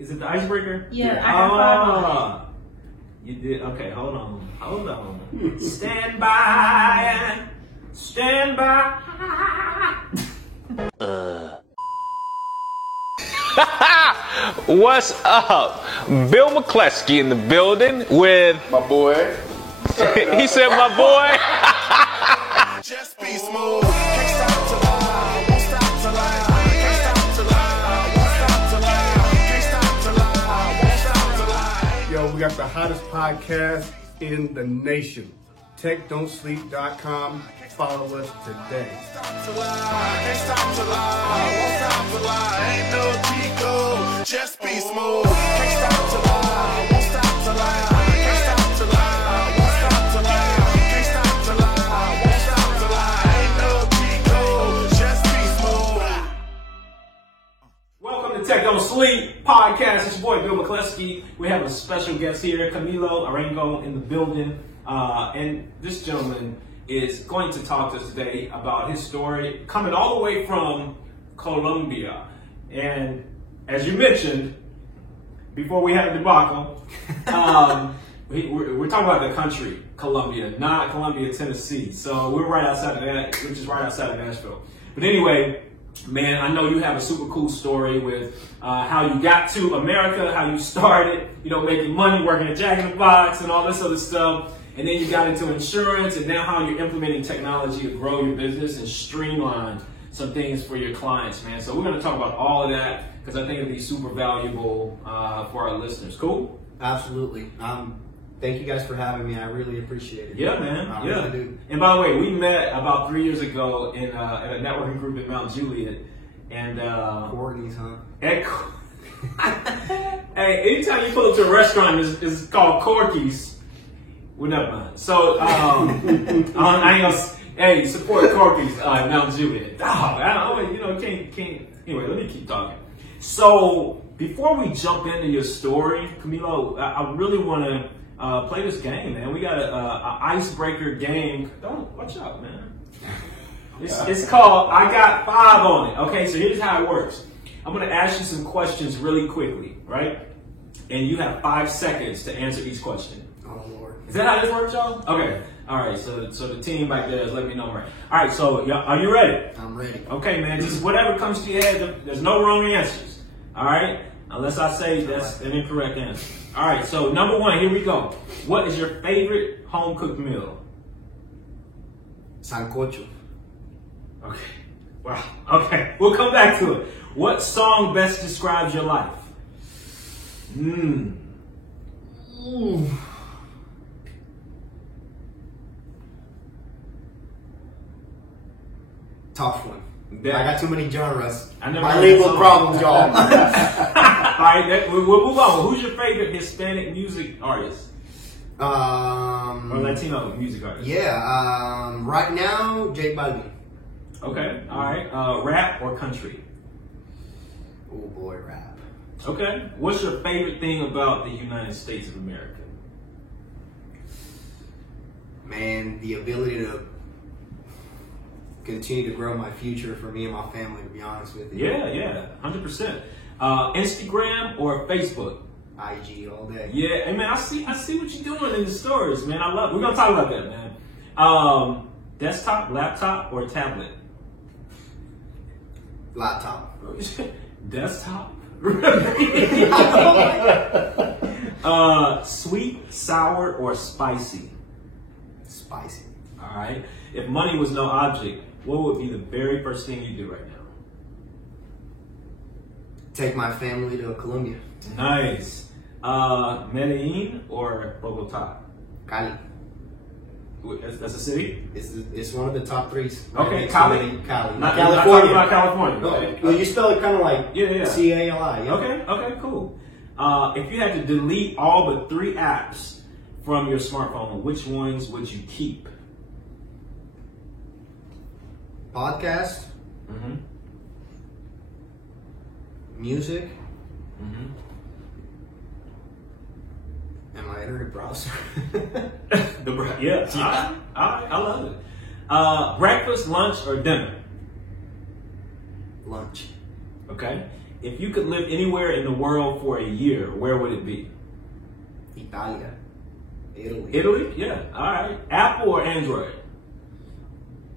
Is it the icebreaker? Yeah, I have 5 on it. You did? Okay, hold on. Stand by. Stand by. What's up? Bill McCleskey in the building with my boy. He said my boy. Just be smooth. Can't stop till I won't stop till I can't stop till I won't stop till I can't stop till I won't stop till I. Yo, we got the hottest podcast in the nation. TechDon'tSleep.com. Follow us today. Can't stop till I won't stop till I ain't no Chico. Just be smooth. Can't stop till I won't stop till I can't stop till I won't stop till I can't stop till I won't stop till I ain't no Chico. Just be smooth. Welcome to Tech Don't Sleep podcast. It's your boy Bill McCleskey. We have a special guest here, Camilo Arango, in the building. And this gentleman is going to talk to us today about his story coming all the way from Colombia. And as you mentioned, before we had a debacle, we're talking about the country, Colombia, not Columbia, Tennessee. So we're right outside of that, which is right outside of Nashville. But anyway, man, I know you have a super cool story with how you got to America, how you started, making money, working at Jack in the Box and all this other stuff. And then you got into insurance, and now how you're implementing technology to grow your business and streamline some things for your clients, man. So we're going to talk about all of that because I think it'll be super valuable for our listeners. Cool? Absolutely. Thank you guys for having me. I really appreciate it. Yeah, man. I yeah. really do. And by the way, we met about 3 years ago in a networking group in Mount Juliet. And Corky's, huh? Hey, anytime you pull up to a restaurant, it's called Corky's. Well, never mind. So, I ain't gonna. Hey, support Corky's Mount Juliet. Can't. Anyway, let me keep talking. So, before we jump into your story, Camilo, I really want to play this game, man. We got a icebreaker game. Don't watch out, man. It's called I Got 5 on It. Okay, so here's how it works. I'm gonna ask you some questions really quickly, right? And you have 5 seconds to answer each question. Oh Lord. Is that how this works, y'all? Okay. All right. So the team back there is letting me know, right? All right. So are you ready? I'm ready. Okay, man. Just whatever comes to your head. There's no wrong answers. All right. Unless I say that's an incorrect answer. All right. So number 1, here we go. What is your favorite home cooked meal? Sancocho. Okay. Wow. Okay. We'll come back to it. What song best describes your life? Tough one. Yeah. I got too many genres. I never My heard legal that song. problems, y'all. All right. We'll move on. Who's your favorite Hispanic music artist? Or Latino music artist? Yeah. Right now, J Balvin. Okay. All right. Rap or country? Oh boy, rap. Okay. What's your favorite thing about the United States of America? Man, the ability to continue to grow my future for me and my family, to be honest with you. Yeah, 100%. Instagram or Facebook? IG all day. Yeah, hey man, I see what you're doing in the stories, man. I love it. We're gonna talk about that, man. Desktop, laptop, or tablet? Laptop. Desktop? Sweet, sour, or spicy? Spicy. All right. If money was no object, what would be the very first thing you do right now? Take my family to Colombia. Nice. Medellin or Bogota? Cali. That's a city? It's one of the top 3s. Okay, Cali. Not California. talking about California. No, Okay. well, you spell it kind of like Yeah. C-A-L-I. Yeah? Okay, cool. If you had to delete all but 3 apps from your smartphone, which ones would you keep? Podcast. Mm-hmm. Music. Mm-hmm. And my internet browser. Yeah, I love it. Breakfast, lunch, or dinner? Lunch. Okay. if you could live anywhere in the world for a year, where would it be? Italia. Italy. Italy? Yeah. All right. Apple or Android?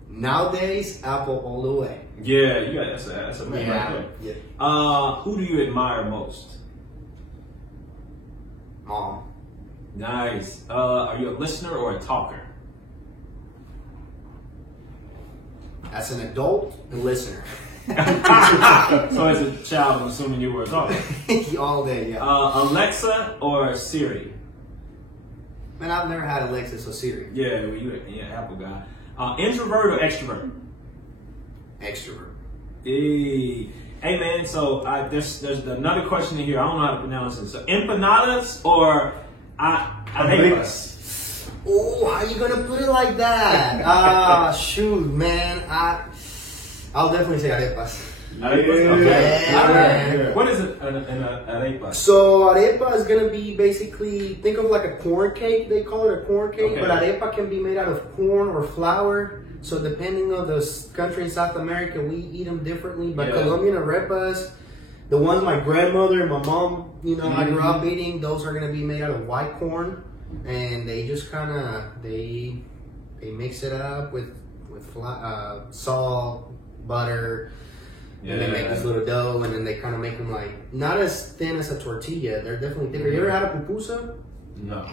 Nowadays, Apple all the way. Yeah, you got that's a man right there. Yeah. Who do you admire most? Mom. Nice. Are you a listener or a talker? As an adult, a listener. So as a child, I'm assuming you were a talker. all day, yeah. Alexa or Siri? Man, I've never had Alexa or Siri. Yeah, well, you're an Apple guy. Introvert or extrovert? Extrovert. Hey, man. So there's another question in here. I don't know how to pronounce it. So empanadas or arepas? Oh, how you gonna put it like that? Shoot, man. I'll definitely say arepas. Arepas? Okay. Yeah. What is an arepa? So arepa is gonna be basically, think of like a corn cake. They call it a corn cake, Okay. but arepa can be made out of corn or flour. So depending on the country in South America, we eat them differently. But Yeah. Colombian arepas, the ones my grandmother and my mom, I grew up eating, those are gonna be made out of white corn, and they just kind of they mix it up with salt, butter. And they make this little dough, and then they kind of make them like not as thin as a tortilla. They're definitely thicker. You ever had a pupusa? No.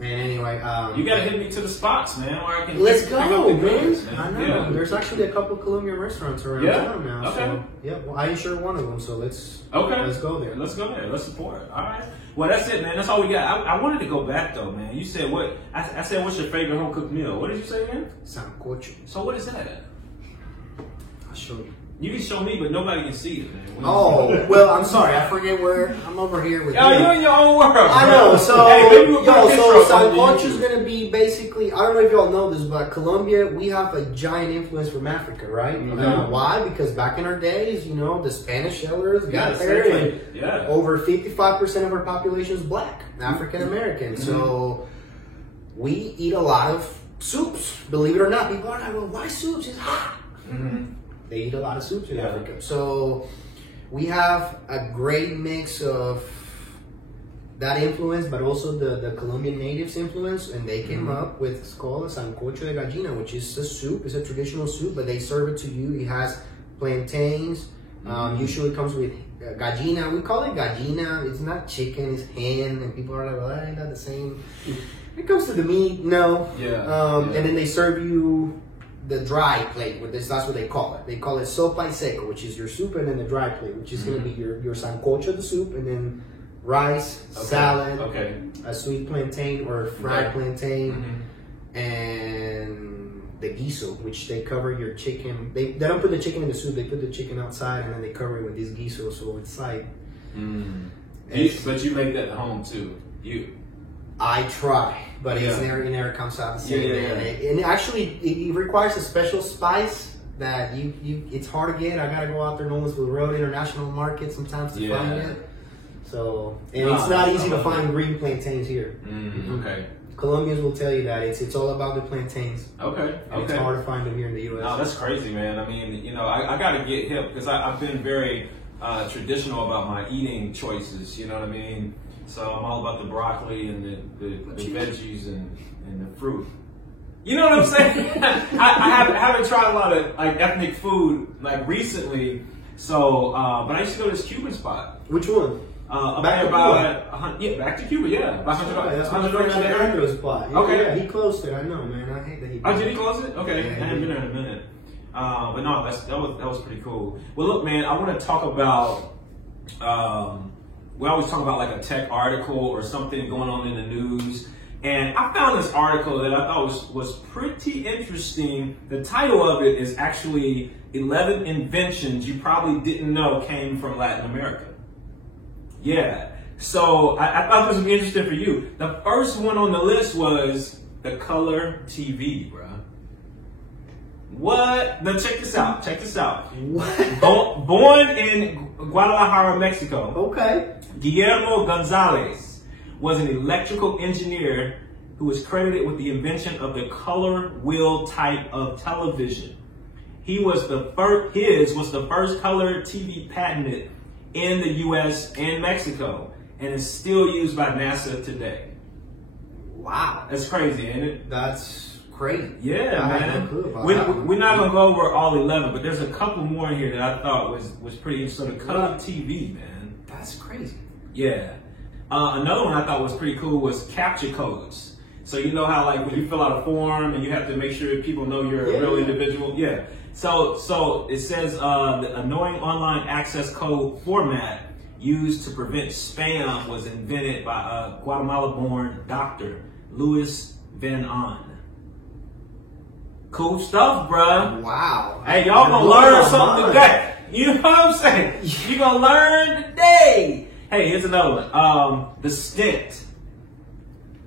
Man, anyway, You gotta hit me to the spots, man. Where I can let's pick up go, the man. goods, I know. Yeah. There's actually a couple Colombian restaurants around Yeah? town now. Okay. So, yeah, well, I ain't sure one of them. So let's go there. Let's go there. Let's support. All right. Well, that's it, man. That's all we got. I wanted to go back though, man. You said what? I said, what's your favorite home cooked meal? What did you say again? Sancocho. So what is that? I'll show you. You can show me, but nobody can see it, man. Oh, well, I'm sorry. I forget where I'm over here with Oh, you. you're in your own world. I bro. know. So, hey, maybe we'll put a picture so up on the Sancocho is YouTube. going to be basically, I don't know if y'all know this, but Colombia, we have a giant influence from Africa, right? Mhm. Why? Because back in our days, the Spanish settlers got Yes, there, they and did. Yeah. over 55% of our population is black, African American. So we eat a lot of soups, believe it or not. People are like, well, why soups? It's hot. They eat a lot of soups in Yeah. Africa. So we have a great mix of that influence, but also the Colombian natives influence, and they came up with, it's called a sancocho de gallina, which is a soup. It's a traditional soup, but they serve it to you. It has plantains. Usually comes with gallina. We call it gallina. It's not chicken, it's hen, and people are like, well, ain't that the same? When it comes to the meat, no. Yeah. And then they serve you the dry plate with this. That's what they call it. They call it sopa y seco, which is your soup, and then the dry plate, which is going to be your sancocho, the soup, and then rice, salad, a sweet plantain or fried plantain, and the guiso, which they cover your chicken. They don't put the chicken in the soup. They put the chicken outside, and then they cover it with this guiso. So it's like. But you make that at home too. I try, but it Yeah. never comes out the same. Yeah. And actually, it requires a special spice that it's hard to get. I gotta go out there, Nolensville Road International Market, sometimes to find it. So, and it's not easy to find green plantains here. Okay. Colombians will tell you that it's all about the plantains. Okay. And it's hard to find them here in the U.S. No, that's crazy, man. I mean, I got to get hip because I've been very traditional about my eating choices. You know what I mean? So I'm all about the broccoli and the veggies and the fruit. You know what I'm saying? I haven't tried a lot of like ethnic food like recently. So, but I used to go to this Cuban spot. Which one? Back to Cuba. Back to Cuba. Yeah, about 100. That's my friend Alejandro's spot. Okay. Yeah, he closed it. I know, man. I hate that he. Oh, did he close it? Okay, Yeah, I haven't been there in a minute. But no, that was pretty cool. Well, look, man, I want to talk about. We always talk about like a tech article or something going on in the news, and I found this article that I thought was pretty interesting. The title of it is actually 11 inventions you probably didn't know came from Latin America. Yeah. So I thought this would be interesting for you. The first one on the list was the color TV, bro. What? Now check this out. What? Born in Guadalajara, Mexico. Okay. Guillermo Gonzalez was an electrical engineer who was credited with the invention of the color wheel type of television. His was the first color TV patented in the U.S. and Mexico, and is still used by NASA today. Wow. That's crazy, ain't it? That's crazy. Yeah, I man. had no clue about that one. We're not gonna go over all 11, but there's a couple more in here that I thought was pretty interesting. So the color TV, man. That's crazy. Yeah. Another one I thought was pretty cool was captcha codes. So you know how like when you fill out a form and you have to make sure people know you're a real individual? Yeah. So it says the annoying online access code format used to prevent spam was invented by a Guatemala-born doctor, Luis Van On. Cool stuff, bruh. Wow. Hey, y'all gonna learn something today. You know what I'm saying? You're gonna learn today. Hey, here's another one. The stent.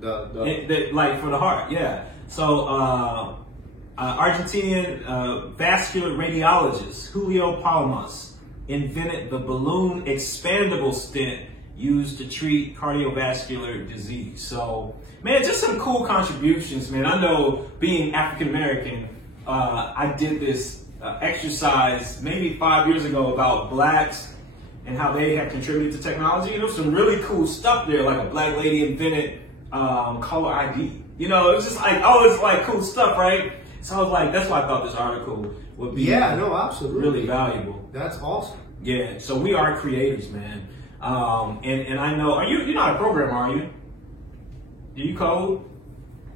Like for the heart, yeah. So, Argentinian vascular radiologist Julio Palmas invented the balloon expandable stent used to treat cardiovascular disease. So, man, just some cool contributions, man. I know being African American, I did this exercise maybe 5 years ago about blacks and how they have contributed to technology. There was some really cool stuff there, like a black lady invented color ID. You know, it was just like, oh, it's like cool stuff, right? So I was like, that's why I thought this article would be absolutely really valuable. That's awesome. Yeah, so we are creators, man. And I know, you're not a programmer, are you? Do you code?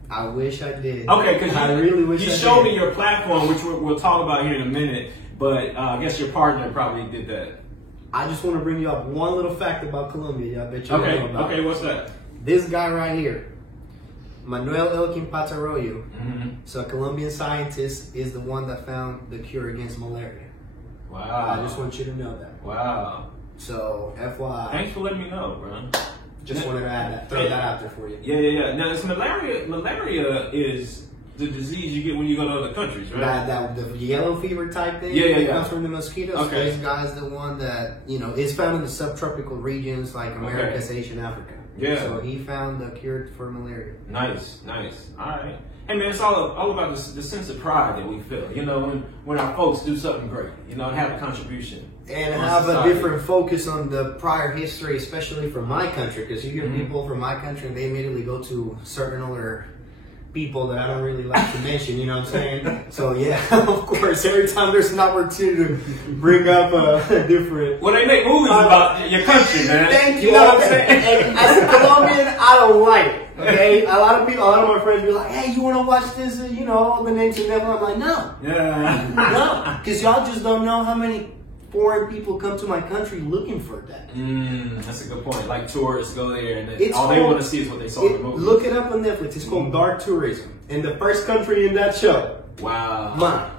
I wish I did. Okay, because I really wish you I showed did. me your platform, which we'll talk about here in a minute. But I guess your partner probably did that. I just want to bring you up one little fact about Colombia. I bet you don't know about. Okay, what's that? This guy right here, Manuel Elkin Patarroyo, so a Colombian scientist, is the one that found the cure against malaria. Wow. I just want you to know that. Wow. So, FYI. Thanks for letting me know, bro. Just wanted to add that, throw that out there for you. Yeah. Now, it's malaria. Malaria is the disease you get when you go to other countries, right? The yellow fever type thing. Yeah. That comes from the mosquitoes. Okay. This guy's the one that is found in the subtropical regions like Americas, Asia, and Africa. Yeah. So he found the cure for malaria. Nice. All right. Hey man, it's all about the sense of pride that we feel. You know, when our folks do something great. You know, and have a contribution. And on have society. a different focus on the prior history, especially from my country, because you hear people from my country and they immediately go to certain other people that I don't really like to mention, you know what I'm saying? So yeah, of course, every time there's an opportunity to bring up a different... Well, they make movies about your country, man. Thank you. You know what I'm saying? And as a Colombian, I don't like it. Okay, a lot of my friends be like, "Hey, you want to watch this? All the names of them." I'm like, "No, Yeah. no," because y'all just don't know how many foreign people come to my country looking for that. That's a good point. Like tourists go there and It's all they called- want to see is what they saw in the movie. Look it up on Netflix. It's called Dark Tourism, and the first country in that show, Wow. mine.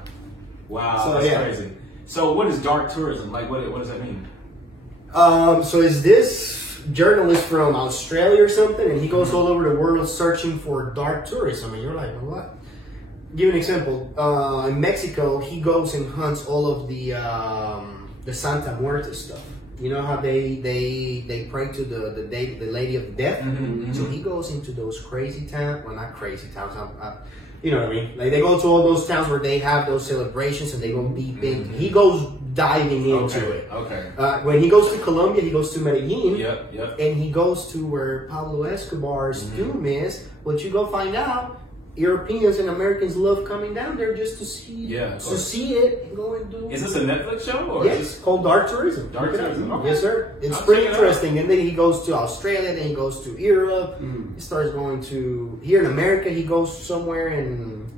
Wow. So, that's yeah. crazy. So what is dark tourism? Like what does that mean? So is this journalist from Australia or something, and he goes all over the world searching for dark tourism, and you're like, what? Give an example. In Mexico, he goes and hunts all of the Santa Muerte stuff. You know how they pray to the Lady of Death? So he goes into those crazy towns. Well, not crazy towns. You know what I mean? Like they go to all those towns where they have those celebrations and they go deep in. He goes diving into it. Okay. When he goes to Colombia, he goes to Medellin. Yep. And he goes to where Pablo Escobar's tomb is. But you go find out, Europeans and Americans love coming down there just to see see it and go and do it. Is this a Netflix show or Yes, is this called Dark Tourism. Dark Tourism? Okay. Yes, sir. It's I'll pretty check it out. interesting. And then he goes to Australia, then he goes to Europe. He starts going to, here in America, he goes somewhere in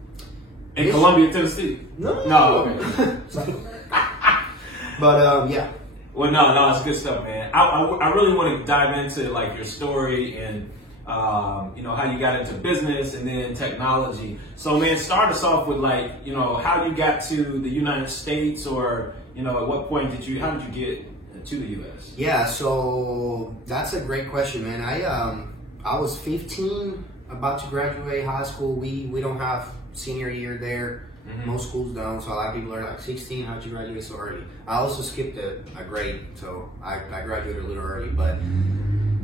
Columbia, Tennessee? No. Okay. But yeah. Well, no, it's good stuff, man. I really want to dive into like your story and how you got into business and then technology. So, man, start us off with like how you got to the United States, or at what point how did you get to the U.S.? Yeah, so that's a great question, man. I was 15, about to graduate high school. We don't have senior year there. Most schools don't, so a lot of people are like 16, how'd you graduate so early? I also skipped a grade, so I graduated a little early, but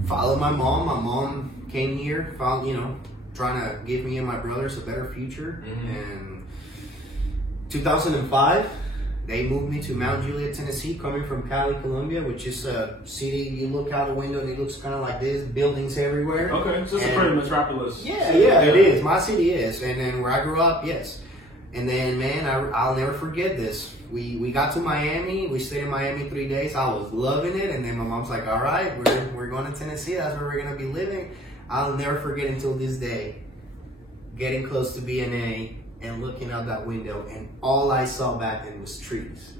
followed my mom. My mom came here, trying to give me and my brothers a better future. And 2005, they moved me to Mount Juliet, Tennessee, coming from Cali, Colombia, which is a city. You look out the window and it looks kind of like this, buildings everywhere. Okay, so it's a And- pretty metropolis. Yeah, it is. My city is. And then where I grew up, yes. And then, man, I'll never forget this. We got to Miami. We stayed in Miami 3 days. I was loving it. And then my mom's like, all right, we're going to Tennessee. That's where we're going to be living. I'll never forget until this day, getting close to BNA and looking out that window. And all I saw back then was trees.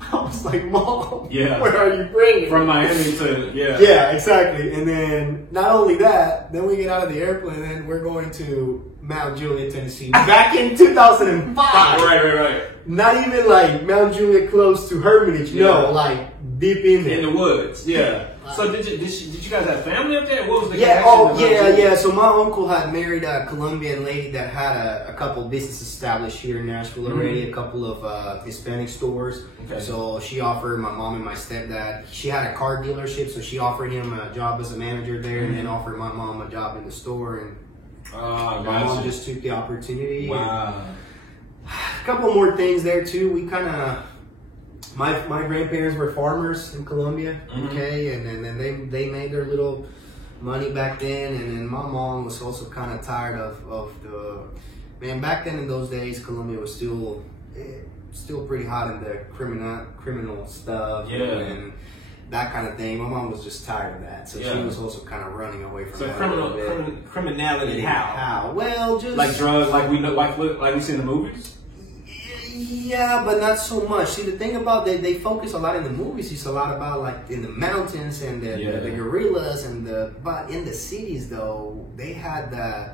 I was like, Mom, Yeah. where are you bringing me? From Miami to, Yeah, exactly. And then not only that, then we get out of the airplane and we're going to Mount Juliet, Tennessee. Back in 2005. Right. Not even like Mount Juliet close to Hermitage. Yeah. No, like deep in there. In the woods, yeah. So did you guys have family up there? What was the Yeah, connection? yeah. So my uncle had married a Colombian lady that had a couple businesses established here in Nashville already, a couple of Hispanic stores. Okay. So she offered my mom and my stepdad, she had a car dealership, so she offered him a job as a manager there and then offered my mom a job in the store. And Oh, my mom gotcha. just took the opportunity. Wow. A couple more things there too. We kind of, my grandparents were farmers in Colombia, okay, and then they made their little money back then, and then my mom was also kind of tired of the, man, back then in those days, Colombia was still pretty hot in the criminal stuff, Yeah. and that kind of thing. My mom was just tired of that, so Yeah. she was also kind of running away from So that a little bit. criminality, how? How? Well, just Like drugs, like we know, like we see in the movies. Yeah, but not so much. See, the thing about they focus a lot in the movies. It's a lot about like in the mountains and the gorillas but in the cities though, they had the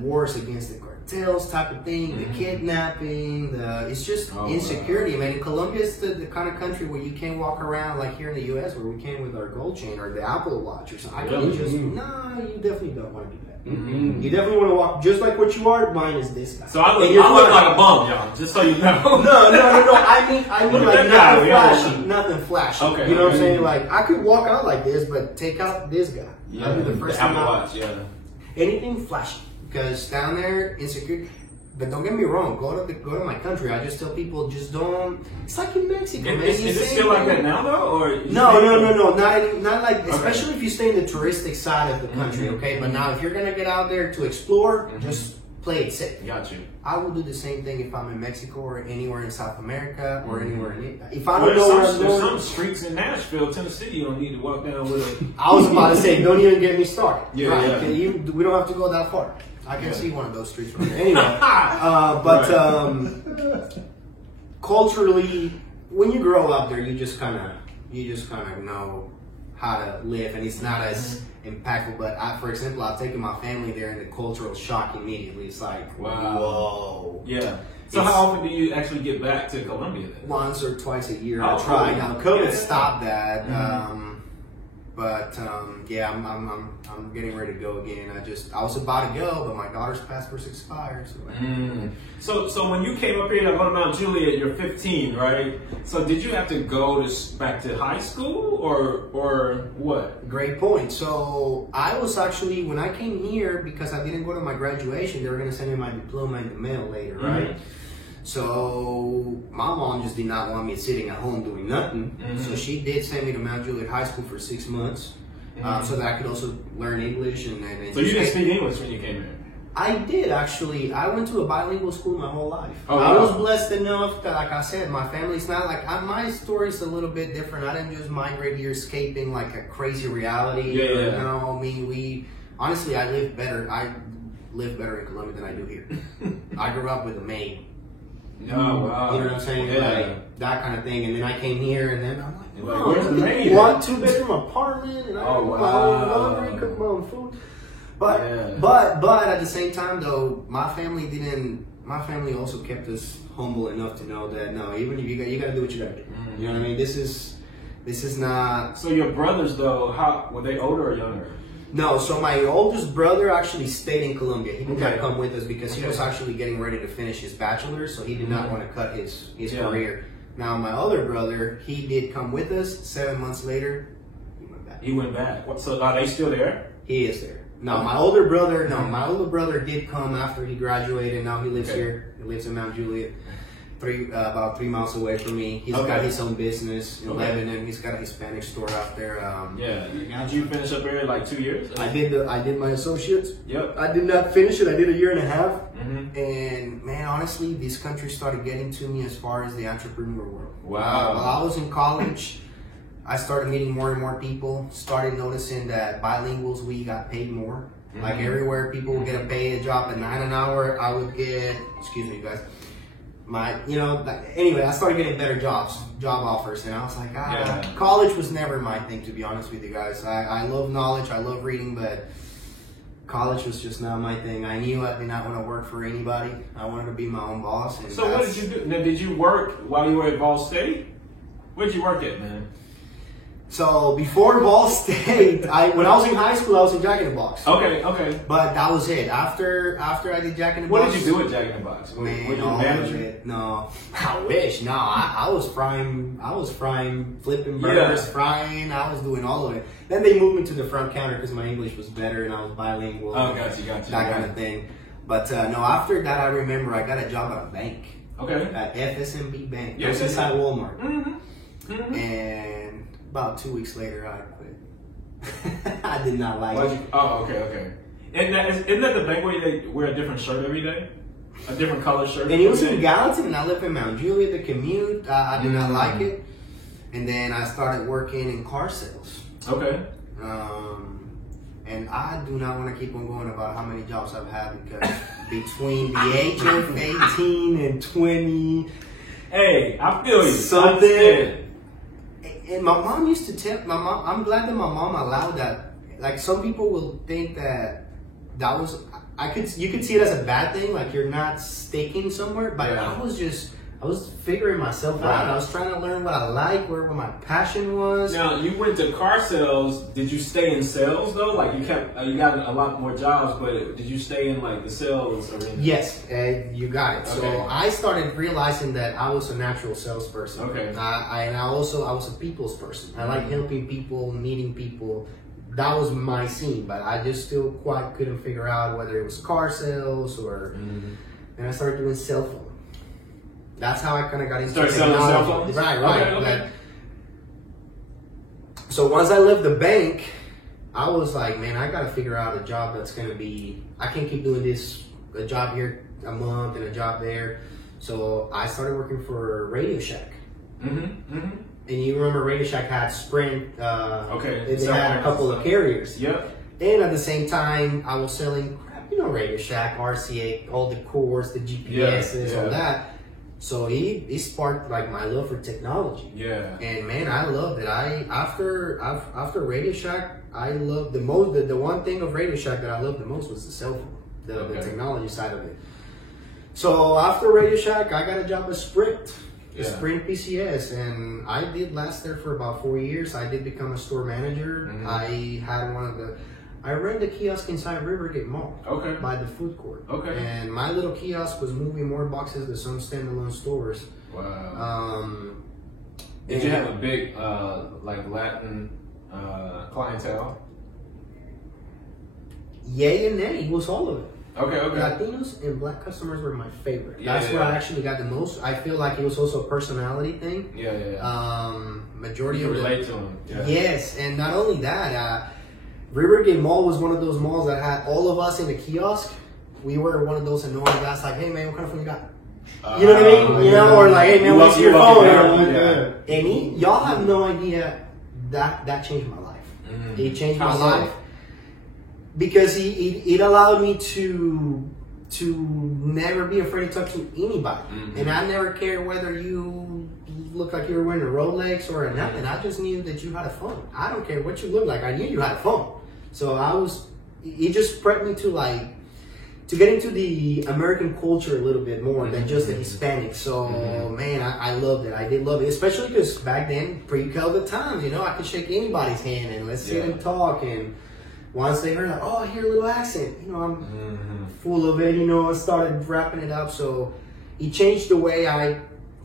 wars against the cartels type of thing, the kidnapping, it's just insecurity, man. In Colombia, it's the kind of country where you can't walk around like here in the U.S. where we can with our gold chain or the Apple Watch or something. I can't just, nah, you definitely don't want to do that. You definitely want to walk just like what you are. Mine is this guy. So I look fine. like a bum, y'all. Just so you know. No. I mean Look like at that nothing guy, flashy. yeah. Nothing flashy. Okay, You know what I'm okay. saying? Like I could walk out like this, but take out this guy. That'd be the first Apple time out. Watch, yeah. Anything flashy. Because down there, insecure. But don't get me wrong. Go to my country. I just tell people, just don't. It's like in Mexico, man. Is it still like that now though, or No. Not like, especially if you stay in the touristic side of the country, okay? But now, if you're gonna get out there to explore, just play it safe. Got you. I will do the same thing if I'm in Mexico or anywhere in South America or anywhere in. If I Well, don't know where I'm there's some going, streets in Nashville, Tennessee, you don't need to walk down with. I was about to say, don't even get me started. Yeah, right? yeah. Okay, we don't have to go that far. I can see one of those streets from there. Anyway, culturally, when you grow up there, you just kind of know how to live, and it's not as impactful. But for example, I've taken my family there, and the cultural shock immediately. It's like, Wow. whoa. Yeah. So how often do you actually get back to Colombia then? Once or twice a year, Oh, I try. cool. Now COVID Yeah. stopped that, yeah, I'm getting ready to go again. I was about to go, but my daughter's passport's expired. So So when you came up here to go to Mount Juliet, you're 15, right? So did you have to go back to high school or what? Great point. So I was actually, when I came here, because I didn't go to my graduation, they were gonna send me my diploma in the mail later, right? So my mom just did not want me sitting at home doing nothing. So she did send me to Mount Juliet High School for 6 months, so that I could also learn English and So you didn't speak English when you came here? I did actually. I went to a bilingual school my whole life. Oh, I wow. was blessed enough that, like I said, my family's not like my story's a little bit different. I didn't just migrate here escaping like a crazy reality. Yeah. No, I mean honestly, I live better in Colombia than I do here. I grew up with a maid. Oh, wow. You know what I'm saying? Yeah. Like that kind of thing. And then I came here, and then I'm like, You're like, where's the maid? 1-2-bedroom apartment, and I Oh, do my own wow. laundry, cook my own food. But Yeah. but at the same time though, my family also kept us humble enough to know that no, even if you gotta do what you gotta do. You know what I mean? This is not. So your brothers though, how were they older or younger? No, so my oldest brother actually stayed in Colombia. He did not Okay. come with us because he Okay. was actually getting ready to finish his bachelor's, so he did not want to cut his Yeah. career. Now my other brother, he did come with us. 7 months later, he went back. He went back. So are they still there? He is there. No, my older brother did come after he graduated. Now he lives Okay. here. He lives in Mount Juliet. about 3 miles away from me. He's Okay. got his own business in Okay. Lebanon. He's got a Hispanic store out there. Yeah. Did you finish up there like 2 years? I did my associates. Yep. I did not finish it. I did a year and a half. Mm-hmm. And man, honestly, this country started getting to me as far as the entrepreneur world. Wow. While I was in college, I started meeting more and more people. Started noticing that bilinguals, we got paid more. Mm-hmm. Like everywhere, people would get a job at $9 an hour. I would get, excuse me, guys. Anyway, I started getting better job offers, and I was like, Yeah. college was never my thing, to be honest with you guys. I love knowledge, I love reading, but college was just not my thing. I knew I did not want to work for anybody. I wanted to be my own boss. And So what did you do? Now, did you work while you were at Ball State? Where'd you work at, man? So before Ball State, when I was in high school, I was in Jack in the Box. Okay. But that was it. After I did Jack in the What Box. did you do at Jack in the Box? Were Man, you a all of manager? it. No, I wish. No, I was frying, flipping burgers, Yeah. frying. I was doing all of it. Then they moved me to the front counter because my English was better and I was bilingual. Oh, got you. That kind of thing. But no, after that, I remember I got a job at a bank. Okay. At FSMB Bank. Yes, Just inside Walmart. Mm-hmm. And about 2 weeks later, I quit. I did not like it. Okay. And isn't that the bank where they wear a different shirt every day? A different color shirt? And it was every in day? Gallatin, and I lived in Mount Juliet. The commute, I did not like it. And then I started working in car sales. Okay. And I do not want to keep on going about how many jobs I've had because between the age of 18 and 20, Hey, I feel you. Something- I understand. and my mom used to tell my mom. I'm glad that my mom allowed that. Like some people will think that was. You could see it as a bad thing, like you're not sticking somewhere. But Yeah. I was figuring myself out. I was trying to learn what I like, where my passion was. Now, you went to car sales. Did you stay in sales though? Like you got a lot more jobs, but did you stay in like the sales arena? Yes, you got it. Okay. So I started realizing that I was a natural salesperson. Okay. I was a people's person. I like helping people, meeting people. That was my scene, but I just still quite couldn't figure out whether it was car sales or. And I started doing cell phone. That's how I kind of got into Started selling cell technology. phones? Right. Okay. So once I left the bank, I was like, man, I got to figure out a job that's going to be. I can't keep doing this. A job here a month and a job there. So I started working for Radio Shack. And you remember Radio Shack had Sprint. Okay. They had a couple of carriers. Yep. And at the same time, I was selling, Radio Shack, RCA, all the cores, the GPSs, Yeah. all that. So he sparked like my love for technology. Yeah. And man, I loved it. After Radio Shack, I loved the most. The one thing of Radio Shack that I loved the most was the cell phone, the technology side of it. So after Radio Shack, I got a job at Sprint. Sprint PCS, and I did last there for about 4 years. I did become a store manager. I had I ran the kiosk inside Rivergate Mall. Okay. By the food court. Okay. And my little kiosk was moving more boxes than some standalone stores. Wow. Did you have a big like Latin clientele? Yay and nay, it was all of it. Okay. Latinos and black customers were my favorite. That's Yeah. where I actually got the most. I feel like it was also a personality thing. Yeah. Majority You of relate to them. Yeah. Yes, and not only that, Rivergate Mall was one of those malls that had all of us in the kiosk. We were one of those annoying guys like, hey man, what kind of phone you got? You know what I mean? Or like, hey man, what's your phone? And y'all have no idea that changed my life. It changed my life because it allowed me to never be afraid to talk to anybody. And I never cared whether you looked like you were wearing a Rolex or nothing. I just knew that you had a phone. I don't care what you look like. I knew you had a phone. So it just prepped me to get into the American culture a little bit more than just the Hispanic. So man, I loved it. I did love it, especially because back then, pre-COVID times, I could shake anybody's hand and let's sit and talk. And once they heard like, oh, I hear a little accent, I'm full of it. I started wrapping it up. So it changed the way I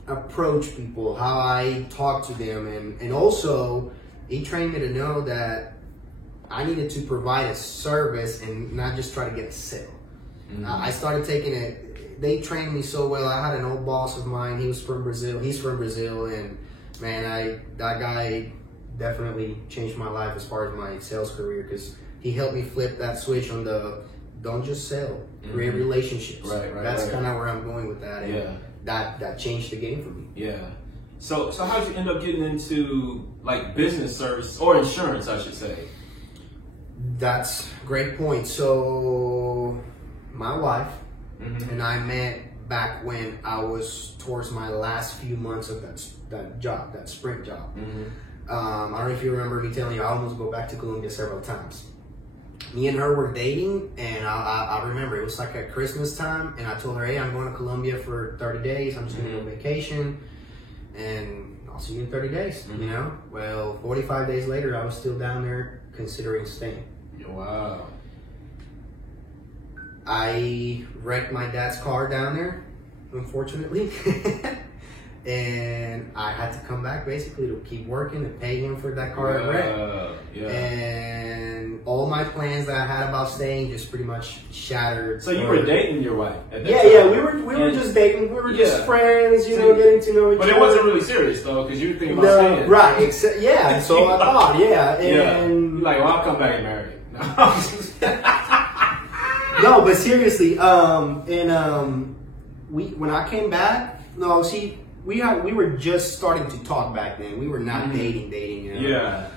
approach people, how I talk to them, and also it trained me to know that I needed to provide a service and not just try to get a sale. I started taking it. They trained me so well. I had an old boss of mine. He was from Brazil. He's from Brazil, and man, that guy definitely changed my life as far as my sales career, because he helped me flip that switch on the don't just sell, create relationships. Right. That's kind of where I'm going with that. And that changed the game for me. Yeah. So how did you end up getting into like business service or insurance, I should say? That's a great point. So my wife and I met back when I was towards my last few months of that job, that Sprint job. I don't know if you remember me telling you, I almost go back to Colombia several times. Me and her were dating, and I remember it was like at Christmas time, and I told her, hey, I'm going to Colombia for 30 days. I'm just going to go on vacation, and I'll see you in 30 days, you know? Well, 45 days later, I was still down there considering staying. Wow. I wrecked my dad's car down there, unfortunately. And I had to come back basically to keep working and pay him for that car I wrecked. And all my plans that I had about staying just pretty much shattered. So you were dating your wife at that time? Yeah, we were just dating. We were just friends, you know, getting to know each other. But it wasn't really serious though, because you were thinking about staying. Right, so I thought, and You're like, well, I'll come back and marry you. No, but seriously, when I came back, we were just starting to talk back then. We were not dating, you know. Yeah.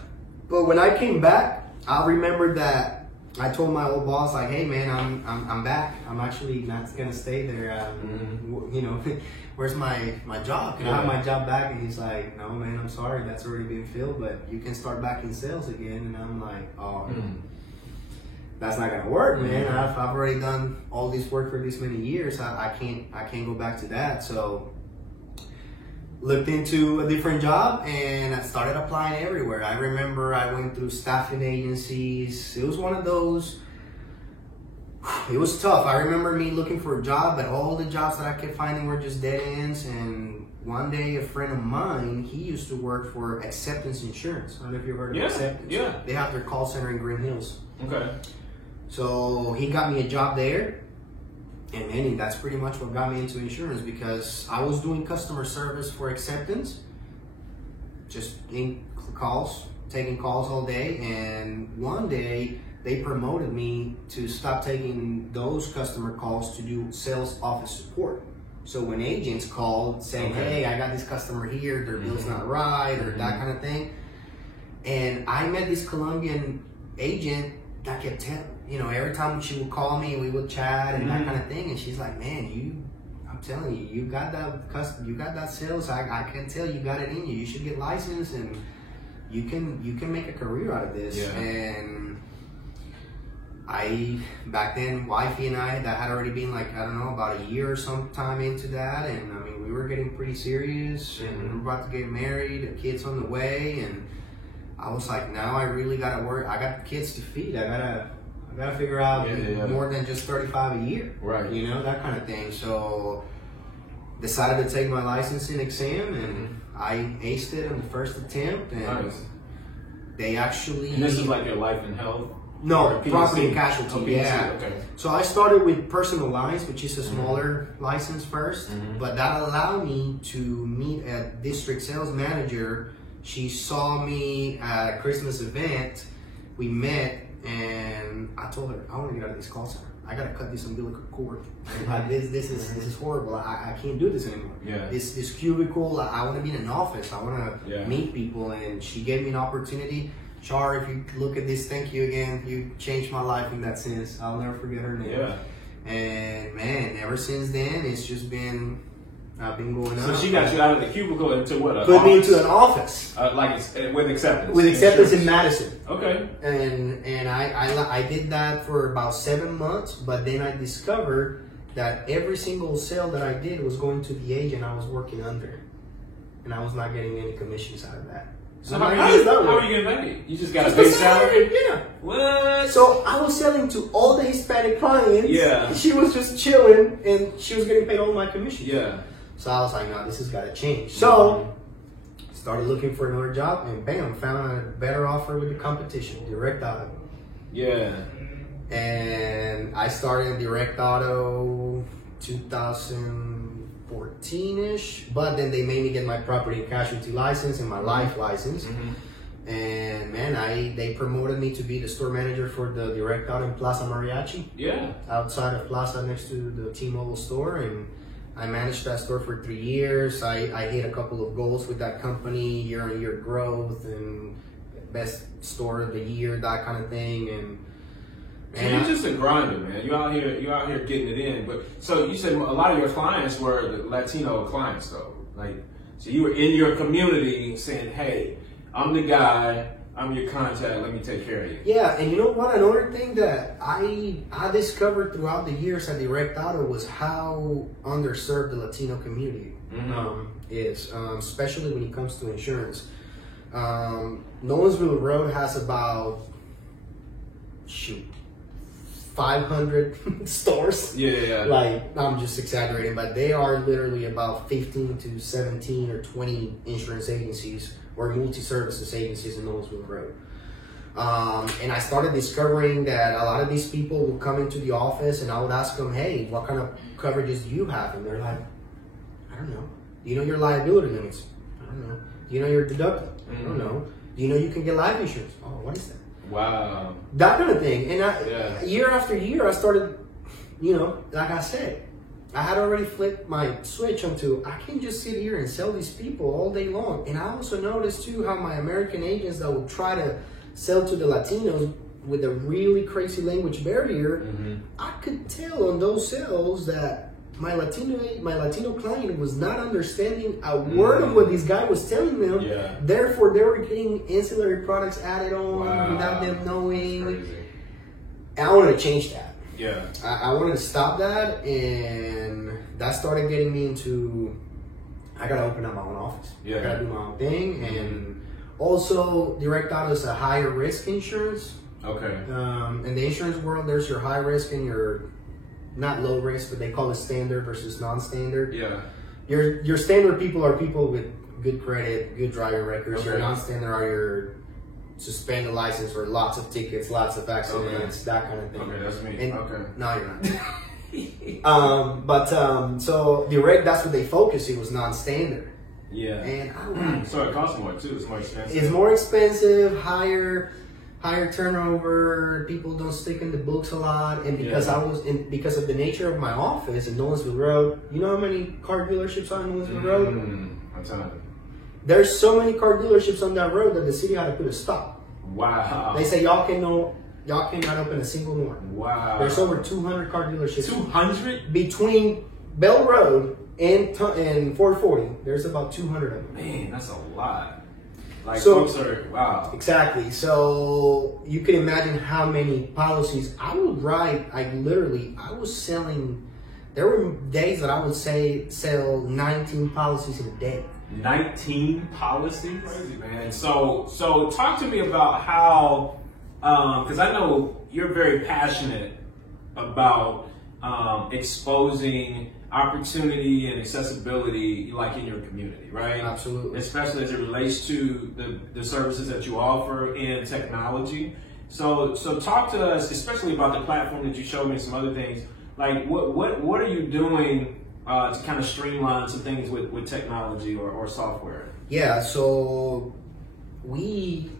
But when I came back, I remember that I told my old boss, like, hey man, I'm back. I'm actually not gonna stay there. You know, where's my job? Can I have my job back? And he's like, no man, I'm sorry, that's already been filled, but you can start back in sales again. And I'm like, oh, that's not gonna work, man. I've already done all this work for this many years. I can't go back to that. So looked into a different job and I started applying everywhere. I remember I went through staffing agencies. It was one of those, it was tough. I remember me looking for a job, but all the jobs that I kept finding were just dead ends. And one day a friend of mine, he used to work for Acceptance Insurance. I don't know if you've heard of Acceptance. Yeah. They have their call center in Green Hills. Okay. So he got me a job there. And man, that's pretty much what got me into insurance, because I was doing customer service for Acceptance, just in calls, taking calls all day. And one day they promoted me to stop taking those customer calls to do sales office support. So when agents called saying, hey, I got this customer here, their bill's not right, or that kind of thing. And I met this Colombian agent that kept telling, you know, every time she would call me, we would chat and that kind of thing. And she's like, man, I'm telling you, you got that sales. I can tell you got it in you. You should get licensed and you can make a career out of this. Yeah. And back then, wifey and I, that had already been like, I don't know, about a year or some time into that. And I mean, we were getting pretty serious and we were about to get married, the kids on the way. And I was like, now I really gotta work. I got kids to feed. I gotta figure out more than just 35 a year, right? You know, that kind of thing. So decided to take my licensing exam, and I aced it on the first attempt. And they actually. And this is like your life and health. No, property and casualty. Yeah. Okay. So I started with personal lines, which is a smaller license first, but that allowed me to meet a district sales manager. She saw me at a Christmas event. We met. And I told her, I want to get out of this call center. I gotta cut this umbilical cord. This is horrible. I can't do this anymore. Yeah. This cubicle. I want to be in an office. I want to meet people. And she gave me an opportunity. Char, if you look at this, thank you again. You changed my life in that sense. I'll never forget her name. Yeah. And man, ever since then, it's just been. I've been going up. So she got you out of the cubicle into what? Put me into an office. With Acceptance. With Acceptance in Madison. Okay. And I did that for about 7 months, but then I discovered that every single sale that I did was going to the agent I was working under, and I was not getting any commissions out of that. So how are you getting paid? You just got a base salary? Yeah. What? So I was selling to all the Hispanic clients. Yeah. She was just chilling, and she was getting paid all my commissions. Yeah. So I was like, no, this has got to change. So started looking for another job, and bam, found a better offer with the competition, direct out. Yeah. And I started in Direct Auto 2014-ish, but then they made me get my property and casualty license and my life license. And man, they promoted me to be the store manager for the Direct Auto in Plaza Mariachi. Yeah. Outside of Plaza next to the T-Mobile store, and I managed that store for 3 years. I hit a couple of goals with that company, year-on-year growth and best store of the year, that kind of thing. And you're just a grinder, man. You out here getting it in. But so you said a lot of your clients were the Latino clients, though. Like, so you were in your community saying, "Hey, I'm the guy. I'm your contact. Let me take care of you." Yeah, and you know what? Another thing that I discovered throughout the years at Direct Auto was how underserved the Latino community is, especially when it comes to insurance. Nolensville Road has about 500 stores. Yeah. Like, I'm just exaggerating, but they are literally about 15 to 17 or 20 insurance agencies or multi-services agencies in Nolensville Road. And I started discovering that a lot of these people would come into the office and I would ask them, "Hey, what kind of coverages do you have?" And they're like, "I don't know. Do you know your liability limits?" "I don't know. Do you know your deductible?" "I don't know. Do you know you can get life insurance?" "Oh, what is that?" Wow. That kind of thing. And year after year, I started, like I said, I had already flipped my switch onto, I can't just sit here and sell these people all day long. And I also noticed too how my American agents that would try to sell to the Latinos with a really crazy language barrier, I could tell on those sales that my Latino client was not understanding a word of what this guy was telling them. Yeah. Therefore, they were getting ancillary products added on without them knowing. Crazy. And I wanted to change that. Yeah. I wanted to stop that, and that started getting me into, I gotta open up my own office. Yeah. I gotta do my own thing. And also, Direct Auto is a higher risk insurance. Okay. In the insurance world, there's your high risk and your not low risk, but they call it standard versus non-standard. Yeah. Your standard people are people with good credit, good driving records. Okay. Your non-standard are your suspended license or lots of tickets, lots of accidents, that kind of thing. Okay, that's me. And, okay. No, you're not. So Direct, that's what they focus. It was non-standard. Yeah. And I So it costs more too. It's more expensive. It's more expensive, higher turnover. People don't stick in the books a lot, and because because of the nature of my office in Nolensville Road, you know how many car dealerships are in Nolensville Road? I'm telling you. There's so many car dealerships on that road that the city had to put a stop. Wow. They say y'all cannot open a single one. Wow. There's over 200 car dealerships. 200? Between Bell Road and 440, there's about 200 of them. Man, that's a lot. Like, So- folks are, wow. Exactly. So you can imagine how many policies I would write. I was selling. There were days that I would sell 19 policies in a day. 19 policies? Crazy, man. So talk to me about how, because I know you're very passionate about exposing opportunity and accessibility like in your community, right? Absolutely. Especially as it relates to the services that you offer in technology. So talk to us, especially about the platform that you showed me and some other things. Like what are you doing to kind of streamline some things with technology or software? Yeah, so me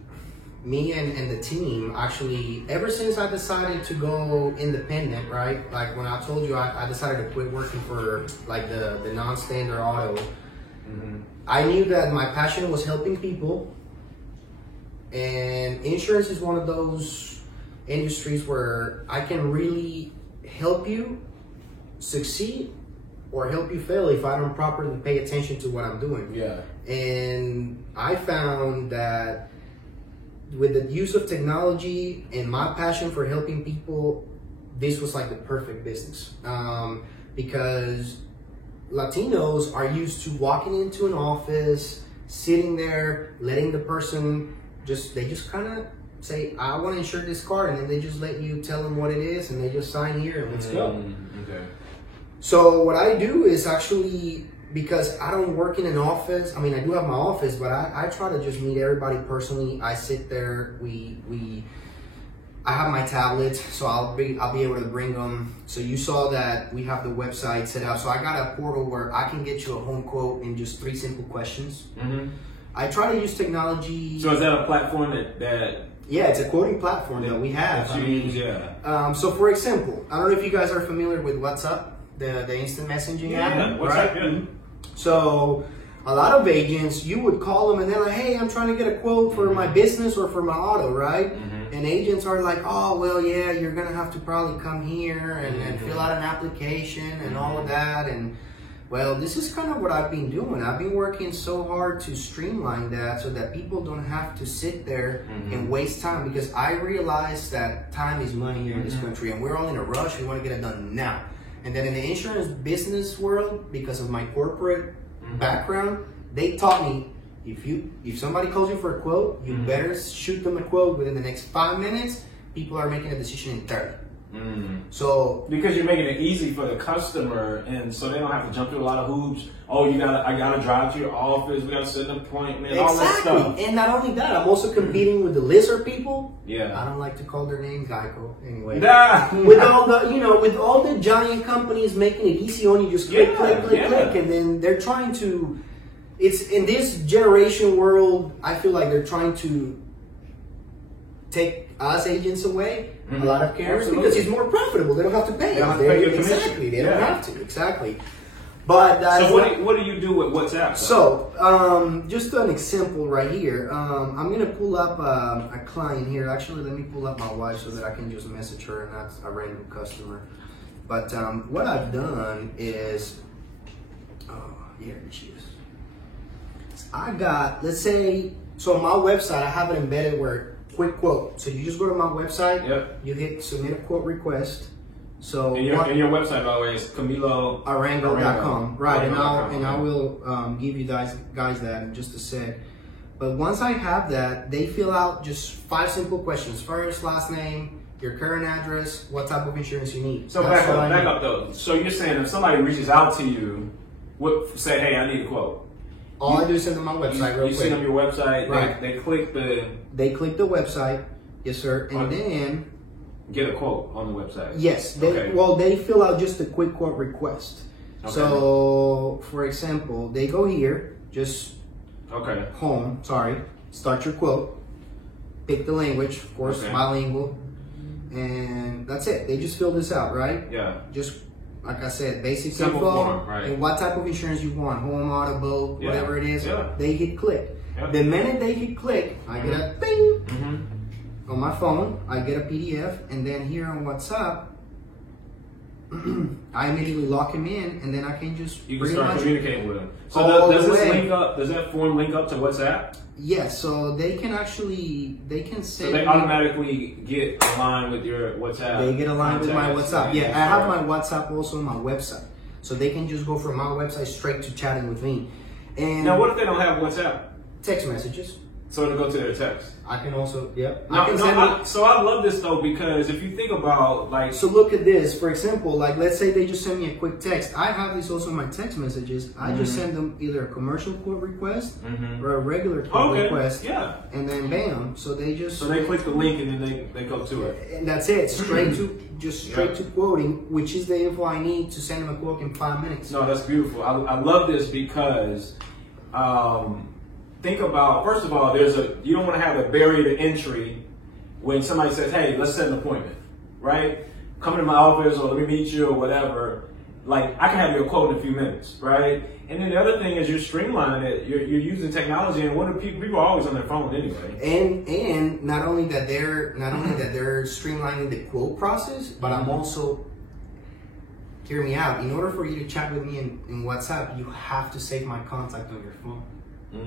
and the team actually, ever since I decided to go independent, right? Like when I told you I decided to quit working for like the non-standard auto, I knew that my passion was helping people, and insurance is one of those industries where I can really help you succeed or help you fail if I don't properly pay attention to what I'm doing. Yeah. And I found that with the use of technology and my passion for helping people, this was like the perfect business. Because Latinos are used to walking into an office, sitting there, letting the person they just kind of say, I want to insure this car, and then they just let you tell them what it is, and they just sign here and let's go. Okay. So what I do is actually, because I don't work in an office, I mean, I do have my office, but I try to just meet everybody personally. I sit there, we I have my tablet, so I'll be able to bring them. So you saw that we have the website set up. So I got a portal where I can get you a home quote in just 3 simple questions. I try to use technology. So is that a platform that Yeah, it's a quoting platform that we have. that you use? Yeah. So for example, I don't know if you guys are familiar with WhatsApp, the instant messaging app, What's right? that? Yeah. So a lot of agents, you would call them and they're like, hey, I'm trying to get a quote for my business or for my auto, right? And agents are like, oh, well, yeah, you're going to have to probably come here and fill out an application and all of that. And well, this is kind of what I've been doing. I've been working so hard to streamline that so that people don't have to sit there and waste time, because I realize that time is money here in this country and we're all in a rush. We want to get it done now. And then in the insurance business world, because of my corporate background, they taught me if somebody calls you for a quote, you better shoot them a quote within the next 5 minutes. People are making a decision in 30. So Because you're making it easy for the customer, and so they don't have to jump through a lot of hoops. Oh, I gotta drive to your office. We gotta set an appointment. All that exactly, stuff. and not only that, I'm also competing with the lizard people. Yeah. I don't like to call their name Geico anyway. Nah. With all the with all the giant companies making it easy on you, just click, Yeah, click, and then they're trying to. It's in this generation world. I feel like they're trying to take us agents away. A lot of carriers, Absolutely. because it's more profitable. They don't have to pay. They don't have to pay your commission. Exactly, they don't Yeah. have to. Exactly. But So what do you do with WhatsApp? So, just an example right here. I'm gonna pull up a client here. Actually, let me pull up my wife so that I can just message her and not a random customer. But what I've done is, here she is. I got, let's say, so on my website, I have it embedded where quick quote. So you just go to my website. Yep. You hit submit a quote request. So And your website, by the way, is Camilo Arango.com, right? Arango.com, And I okay. will give you guys that in just a sec. But once I have that, they fill out just 5 simple questions: first, last name, your current address, what type of insurance you need. So That's back all I up need. though. So you're saying if somebody reaches out to you, say, hey, I need a quote. All I do is send them my website real You quick. send them your website. Right. They click They click the website, yes sir, and Okay. then get a quote on the website. yes, Okay. they fill out just a quick quote request. Okay. So for example, they go here, just Okay. home, start your quote, pick the language, of course, Okay. bilingual, and that's it. They just fill this out, right? Yeah. Just like I said, basic Simple info form, right. and what type of insurance you want, home, auto, boat, Yeah. whatever it is. Yeah. They hit click. Yep. The minute they hit click, I get a bing Mm-hmm. on my phone. I get a PDF, and then here on WhatsApp, I immediately lock him in, and then I can just You can pretty start much- communicating with them. So all does the this way. link up? Does that form link up to WhatsApp? Yes, so they can So send they me- automatically get aligned with your WhatsApp. They get aligned with my contacts, WhatsApp. right? Yeah, I have my WhatsApp also on my website. So they can just go from my website straight to chatting with me. And Now, what if they don't have WhatsApp? text messages. So to go to their text. I can also, yep. No, I can no, send them. so I love this though, because if you think about like, So look at this. For example, like let's say they just send me a quick text. I have this also in my text messages. I just send them either a commercial quote request or a regular quote okay, request. yeah. And then bam. So they just So they click the link and then they go to it. and that's it. Straight to quoting, which is the info I need to send them a quote in 5 minutes. No, that's beautiful. I love this because think about, first of all, you don't want to have a barrier to entry when somebody says, hey, let's set an appointment, right? Come to my office or let me meet you or whatever. Like, I can have you a quote in a few minutes, right? And then the other thing is you're streamlining it. You're using technology, and what are people are always on their phone anyway. And not only that they're streamlining the quote process, but I'm also, hear me out. In order for you to chat with me in WhatsApp, you have to save my contact on your phone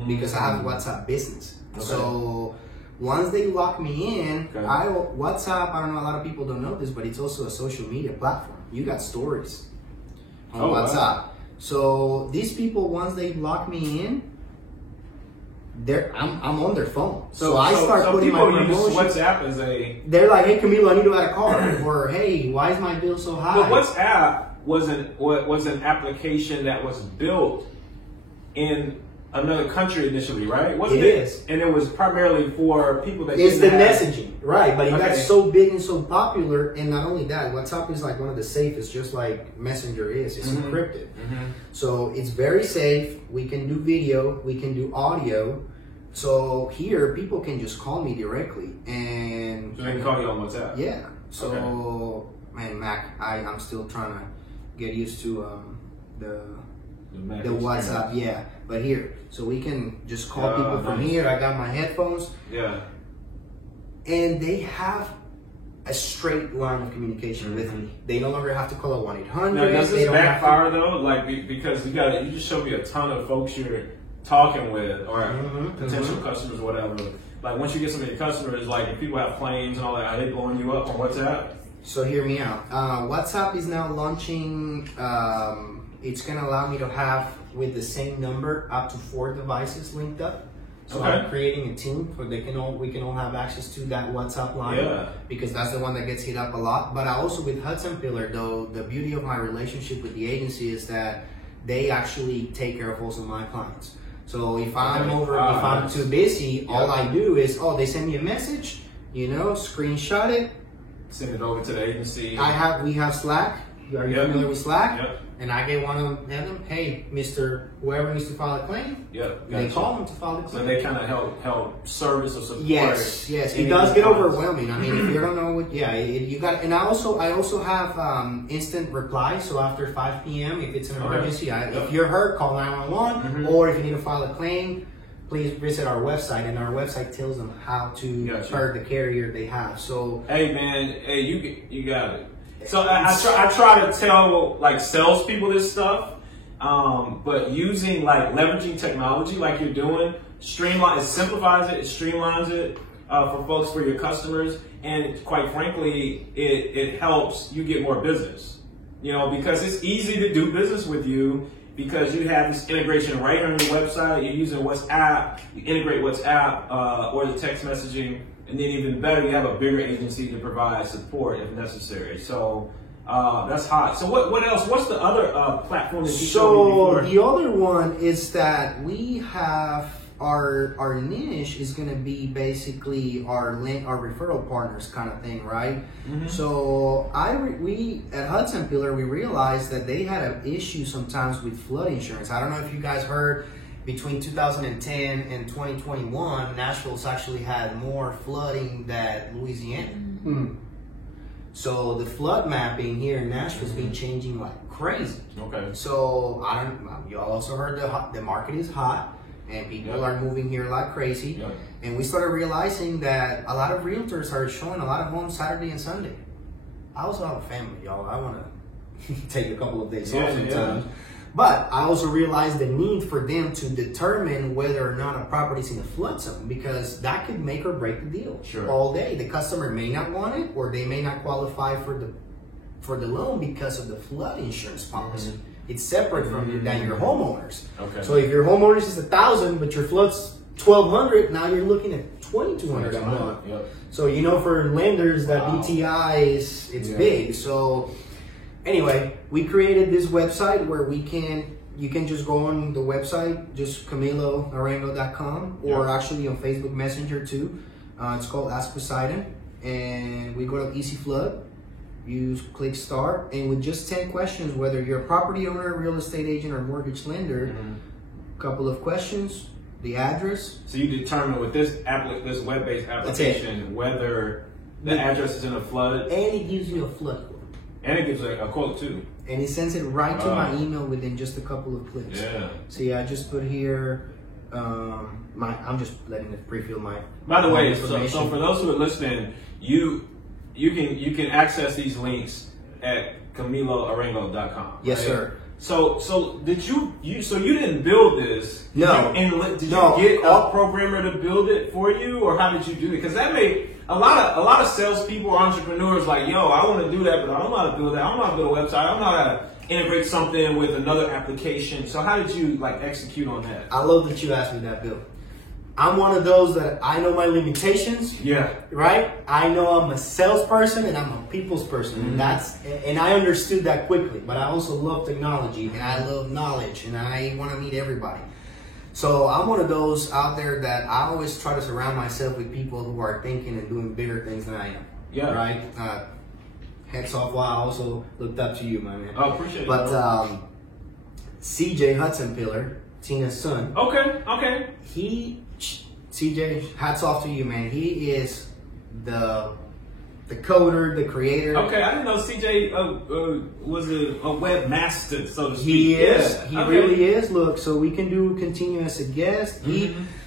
because I have WhatsApp Business. Okay. So once they lock me in, Okay. WhatsApp. I don't know. A lot of people don't know this, but it's also a social media platform. You got stories on Oh, wow. WhatsApp. So these people, once they lock me in, I'm on their phone. So I start putting my people use promotion. WhatsApp as a. They're like, hey Camilo, I need to add a car, or hey, why is my bill so high? But WhatsApp was an application that was built in another country initially, right? Wasn't It is. And it was primarily for people that It's the didn't have- messaging, right? But it got Okay. so big and so popular, and not only that, WhatsApp is like one of the safest, just like Messenger is. It's encrypted, so it's very safe. We can do video, we can do audio. So here, people can just call me directly, and So they can call you on WhatsApp. yeah. So man, Mac, I'm still trying to get used to the WhatsApp. Yeah, but here, so we can just call people from nice. here. I got my headphones. Yeah. And they have a straight line of communication with me. They no longer have to call a 1-800. Now, does They this don't have to- backfire though? Like because you just showed me a ton of folks you're talking with or potential customers or whatever. Like once you get some of your customers, like if people have claims and all that, are they blowing you up on WhatsApp? So hear me out. WhatsApp is now launching. It's gonna allow me to have with the same number up to 4 devices linked up. So Okay. I'm creating a team so we can all have access to that WhatsApp line. Yeah. Because that's the one that gets hit up a lot. But I also with Hudson Pillar, though, the beauty of my relationship with the agency is that they actually take care of also my clients. So if I'm if I'm nice. too busy, all Yeah. I do is they send me a message, screenshot it. Send it over to the agency. We have Slack. Are you Yep. familiar with Slack? Yep. And I get one of them. Hey, Mr. Whoever needs to file a claim. Yep. They Gotcha. call them to file the So claim. they kind of help service or support. Yes. It any does of get the clients. overwhelming. I mean, if you don't know what, you got. And I also have instant reply. So after 5 p.m., if it's an Okay. emergency, Yep. if you're hurt, call 911. Or if you need to file a claim, please visit our website, and our website tells them how to Gotcha. per the carrier they have. So Hey man, you got it. So I try to tell like salespeople this stuff, but using like leveraging technology like you're doing, it simplifies it, it streamlines it for folks, for your customers, and quite frankly, it helps you get more business. Because it's easy to do business with you because you have this integration right on your website. You're using WhatsApp, you integrate WhatsApp or the text messaging. And then even better, you have a bigger agency to provide support if necessary. So that's hot. So what else? What's the other platform that you showed me So before? the other one is that we have our niche is going to be basically our referral partners kind of thing, right? So we at Hudson Pillar, we realized that they had an issue sometimes with flood insurance. I don't know if you guys heard. Between 2010 and 2021, Nashville's actually had more flooding than Louisiana. So the flood mapping here in Nashville's been changing like crazy. Okay. So y'all also heard the market is hot and people Yep. are moving here like crazy. Yep. And we started realizing that a lot of realtors are showing a lot of homes Saturday and Sunday. I also have a family, y'all. I want to take a couple of days off sometimes. But I also realized the need for them to determine whether or not a property's in a flood zone, because that could make or break the deal Sure. all day. The customer may not want it, or they may not qualify for the loan because of the flood insurance policy. It's separate from than your homeowners. Okay. So if your homeowners is 1,000, but your flood's 1,200, now you're looking at 2,200 a month. Yep. So for lenders, that Wow. DTI it's big. So anyway, we created this website where you can just go on the website, just CamiloArengo.com, or actually on Facebook Messenger too. It's called Ask Poseidon, and we go to Easy Flood. You click start, and with just 10 questions, whether you're a property owner, real estate agent, or mortgage lender, couple of questions, the address. So you determine with this web-based application whether the address is in a flood, And it gives you a flood quote. and it gives a quote too. And it sends it right to my email within just a couple of clicks. Yeah. See, I just put here, I'm just letting it pre-fill my. By the my way, so information. for those who are listening, you can access these links at CamiloArengo.com. Yes, right? sir. So did you didn't build this? Did No. Did No. you get a programmer to build it for you, or how did you do it? Because that made a lot of salespeople, entrepreneurs, like, yo, I want to do that, but I don't know how to build that. I don't know how to build a website. I don't know how to integrate something with another application. So how did you execute on that? I love that you asked me that, Bill. I'm one of those that I know my limitations. Yeah. Right? I know I'm a salesperson and I'm a people's person. And I understood that quickly. But I also love technology and I love knowledge and I want to meet everybody. So I'm one of those out there that I always try to surround myself with people who are thinking and doing bigger things than I am. Yeah. Right? Heads off why I also looked up to you, my man. Oh, appreciate it. But CJ Hudson Pillar, Tina's son. Okay. CJ, hats off to you, man. He is the coder, the creator. Okay, I didn't know CJ was a webmaster, so to speak. He is. Yeah. He Okay. really is. Look, so we can continue as a guest.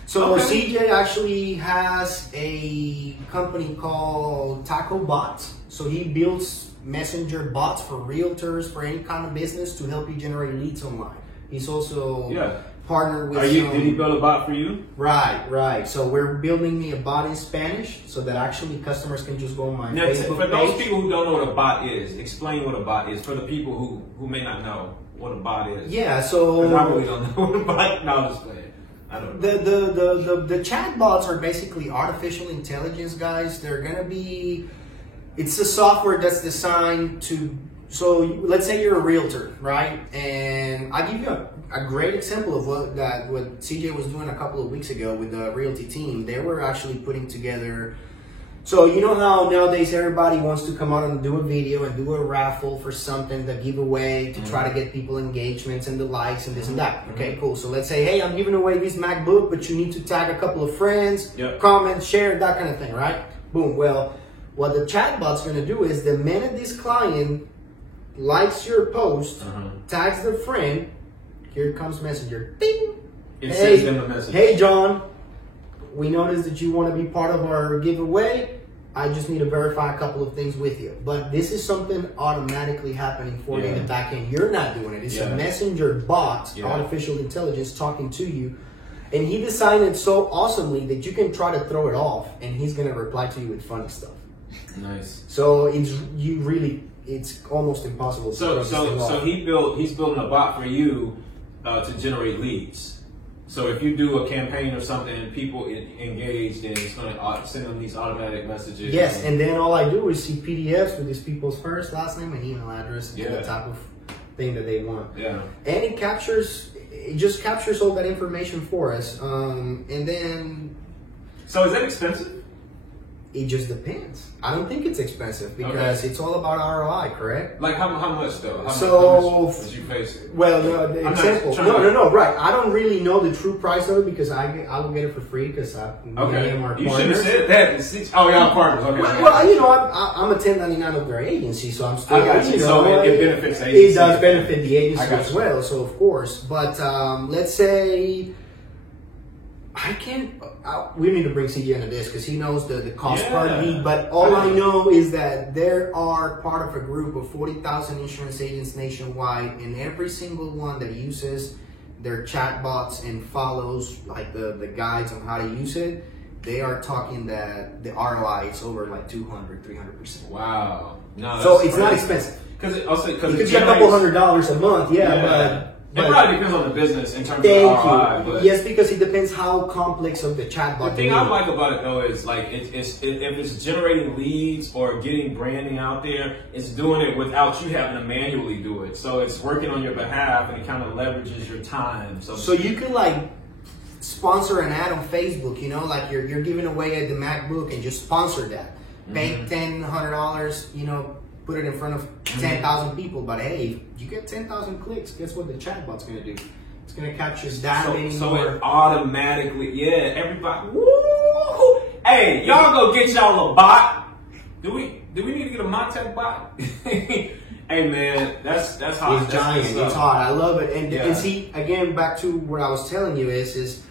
So Okay. CJ actually has a company called Taco Bots. So he builds messenger bots for realtors, for any kind of business to help you generate leads online. He's also partnered with Did he build a bot for you? Right. So we're building me a bot in Spanish so that actually customers can just go on my Now, Facebook for those page. people who don't know what a bot is, explain what a bot is for the people who may not know what a bot is. Yeah, so 'Cause I really don't know what a bot. No, I'm just playing. I don't know. the chat bots are basically artificial intelligence, guys. They're gonna be. It's a software that's designed to. So let's say you're a realtor, right? And I give you a great example of what CJ was doing a couple of weeks ago with the realty team. They were actually putting together. So you know how nowadays everybody wants to come out and do a video and do a raffle for something, the giveaway to try to get people engagements and the likes and this and that. Okay, cool. So let's say, hey, I'm giving away this MacBook, but you need to tag a couple of friends, comment, share, that kind of thing, right? Boom. Well, what the chatbot's going to do is the minute this client likes your post, tags their friend, here comes Messenger. Ding! It sends them a message. Hey, John, we noticed that you want to be part of our giveaway. I just need to verify a couple of things with you. But this is something automatically happening for you in the back end. You're not doing it. It's a messenger bot, artificial intelligence talking to you. And he designed it so awesomely that you can try to throw it off and he's going to reply to you with funny stuff. Nice. So it's almost impossible to throw this thing off. So he's building a bot for you to generate leads. So if you do a campaign or something and people engage, then it's going to send them these automatic messages. Yes, and then all I do is see PDFs with these people's first, last name, and email address, and the type of thing that they want. Yeah. And it just captures all that information for us. And then... So is that expensive? It just depends. I don't think it's expensive because it's all about ROI, correct? Like how much though? How much did you face it? Well, the example. No, right. I don't really know the true price of it because I will get it for free because me and him are You partners. should have said that. Oh, y'all partners. Okay. Well, you know, I'm a 1099 of their agency, so I'm still. I got you. So it benefits the It agency. does benefit the agency I got as you. well, so of course. But let's say I can't. We need to bring CJ into this because he knows the cost part of it. But all I know is that there are part of a group of 40,000 insurance agents nationwide, and every single one that uses their chatbots and follows like the guides on how to use it, they are talking that the ROI is over like 200-300%. Wow. No, So that's it's not crazy. expensive. Because You could get a couple $100 a month, but it probably depends on the business in terms of thank ROI. you. But Yes, because it depends how complex of the chatbot. the thing I like about it though is like if it's generating leads or getting branding out there, it's doing it without you having to manually do it. So it's working on your behalf and it kind of leverages your time. So you can like sponsor an ad on Facebook, you know, like you're giving away the MacBook and just sponsor that. Pay $100, you know, put it in front of 10,000 people. But hey, you get 10,000 clicks. Guess what the chatbot's going to do? It's going to capture that many so more. it automatically, everybody. Woo! Hey, y'all go get y'all a bot. Do we need to get a Montec bot? Hey man, that's hot. It's giant. It's hot. I love it. And see, again, back to what I was telling you is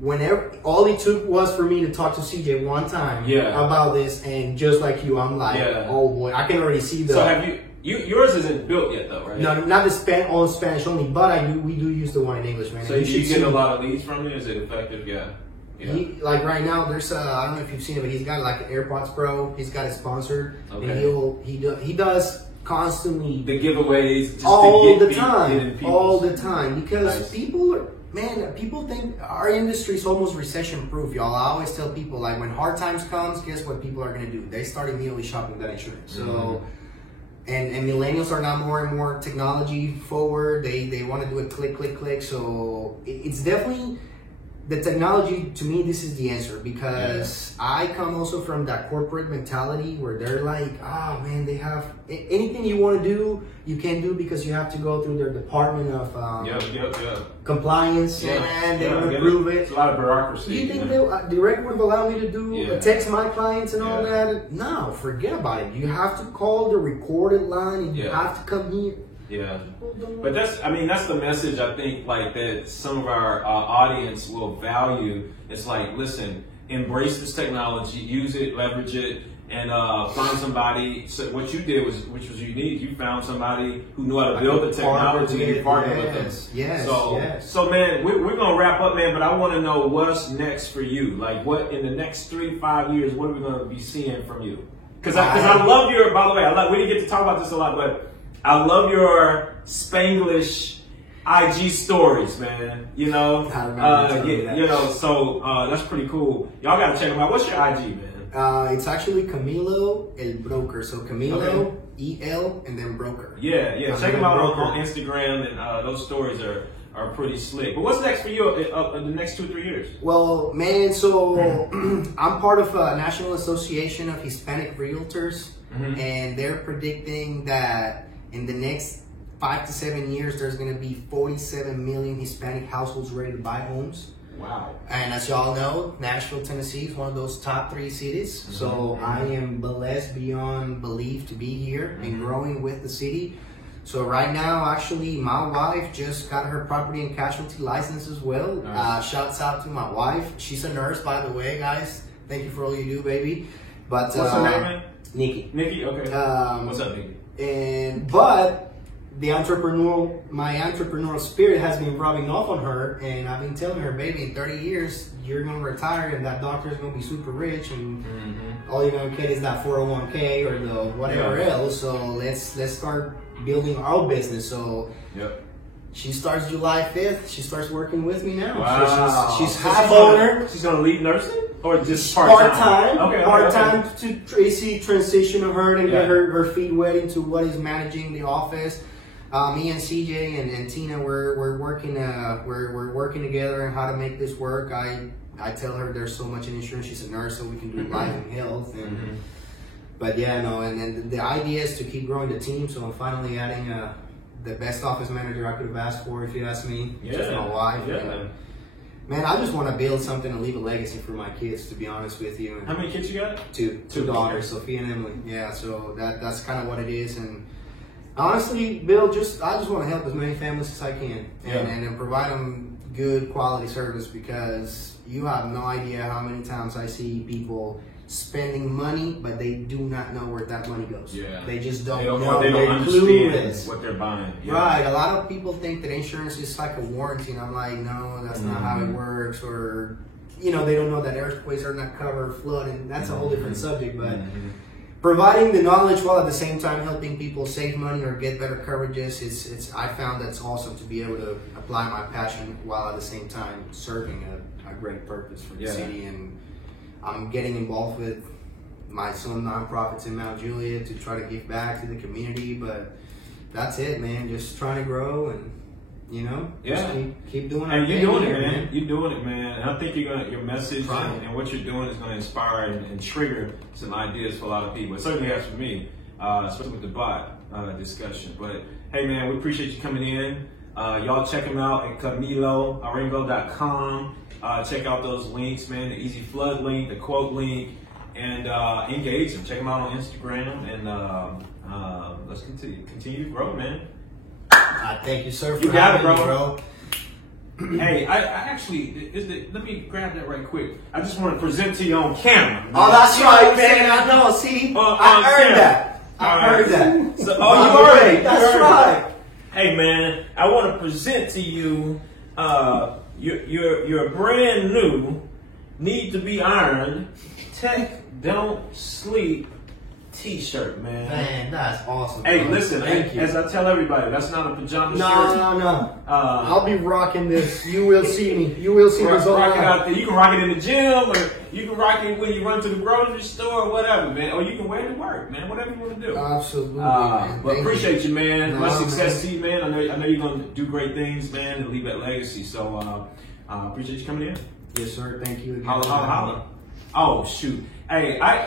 whenever all it took was for me to talk to CJ one time about this, and just like you, I'm like, oh boy, I can already see the. So have yours isn't built yet though, right? No, not the all Spanish only, but we do use the one in English, man. So you get a lot of leads from it. Is it effective? Yeah. Like right now, there's I don't know if you've seen it, but he's got like an AirPods Pro. He's got it sponsored, and he does constantly the giveaways just all to the time because people think our industry is almost recession proof, y'all. I always tell people like when hard times comes, guess what people are gonna do? They start immediately shopping that insurance. So And millennials are now more and more technology forward. They want to do it click, click, click. So it's definitely the technology. To me, this is the answer, because I come also from that corporate mentality where they're like, oh man, they have anything you want to do, you can't do because you have to go through their department of compliance, and they will approve it. It's a lot of bureaucracy. Do you think Direct would allow me to do text my clients and all that? No, forget about it. You have to call the recorded line, and you have to come here. Yeah, but that's the message I think like that some of our audience will value. It's like, listen, embrace this technology, use it, leverage it, and find somebody. So what you did which was unique. You found somebody who knew how to build the technology and partner with them. Yes. So man, we're gonna wrap up, man. But I want to know what's next for you. Like, what in the next 3 to 5 years? What are we gonna be seeing from you? Because I love your. By the way, we didn't get to talk about this a lot, but I love your Spanglish IG stories, man. You know, so that's pretty cool. Y'all gotta check them out. What's your IG, man? It's actually Camilo El Broker. So Camilo EL and then Broker. Yeah. Check them out on Instagram, and those stories are pretty slick. But what's next for you in the next 2 or 3 years? Well, man, so I'm part of a National Association of Hispanic Realtors, and they're predicting that in the next 5 to 7 years, there's going to be 47 million Hispanic households ready to buy homes. Wow. And as y'all know, Nashville, Tennessee is one of those top 3 cities. So I am blessed beyond belief to be here and growing with the city. So right now, actually, my wife just got her property and casualty license as well. Nice. Shouts out to my wife. She's a nurse, by the way, guys. Thank you for all you do, baby. But what's her name, man? Nikki. Okay. What's up, Nikki? But my entrepreneurial spirit has been rubbing off on her, and I've been telling her, baby, in 30 years you're gonna retire, and that doctor's gonna be super rich, and all you're gonna get is that 401k or the whatever else. So let's start building our business. So she starts July 5th. She starts working with me now. Wow. So she's half owner. She's gonna leave nursing, or just part-time? Okay. Part-time to see transition of her and get her feet wet into what is managing the office. Me and CJ and Tina, we're working we're working together on how to make this work. I tell her there's so much in insurance. She's a nurse, so we can do life and health. And but and then the idea is to keep growing the team. So I'm finally adding the best office manager I could have asked for, if you ask me. Just my wife. Yeah. Man, I just want to build something and leave a legacy for my kids, to be honest with you. And how many kids you got? Two daughters, Sophia and Emily. Yeah, so that's kind of what it is. And honestly, Bill, I just want to help as many families as I can, and provide them good quality service, because you have no idea how many times I see people spending money, but they do not know where that money goes. Yeah. They just don't know. They don't understand what they're buying. Yeah. Right. A lot of people think that insurance is like a warranty, and I'm like, no, that's not how it works. Or, they don't know that earthquakes are not covered, flood, and that's a whole different subject. But providing the knowledge while at the same time helping people save money or get better coverages, I found that's awesome to be able to apply my passion while at the same time serving a great purpose for the city. And I'm getting involved with some nonprofits in Mount Juliet to try to give back to the community, but that's it, man. Just trying to grow and, just keep doing it. And you're doing it, man. You're doing it, man. And I think your message and what you're doing is going to inspire and trigger some ideas for a lot of people. It certainly has for me, especially with the bot discussion. But hey, man, we appreciate you coming in. Y'all check him out at CamiloArengo.com. Check out those links, man. The Easy Flood link, the quote link, and engage them. Check them out on Instagram, and let's continue to grow, man. Thank you, sir, for you got having it, me, bro. Hey, I actually, let me grab that right quick. I just want to present to you on camera. Oh, that's right, man. I know. See, I heard that. I heard that. So, you heard it. That's right. Hey, man, I want to present to you your brand new, need to be ironed, Tech Don't Sleep T-shirt, man. Man, that's awesome. Hey, bro. listen, Thank you. as I tell everybody, that's not a pajama No, shirt. no. I'll be rocking this. You will see me. You will see this Rock it online. out there. You can rock it in the gym, or you can rock it when you run to the grocery store, or whatever, man. Or you can wear it to work, man. Whatever you want to do. Absolutely, man. But Thank appreciate you, man. No, Much success man. to you, man. I know you're gonna do great things, man, and leave that legacy. So appreciate you coming in. Yes, sir. Thank you again. Holla, holla, holla. Oh shoot. Hey, I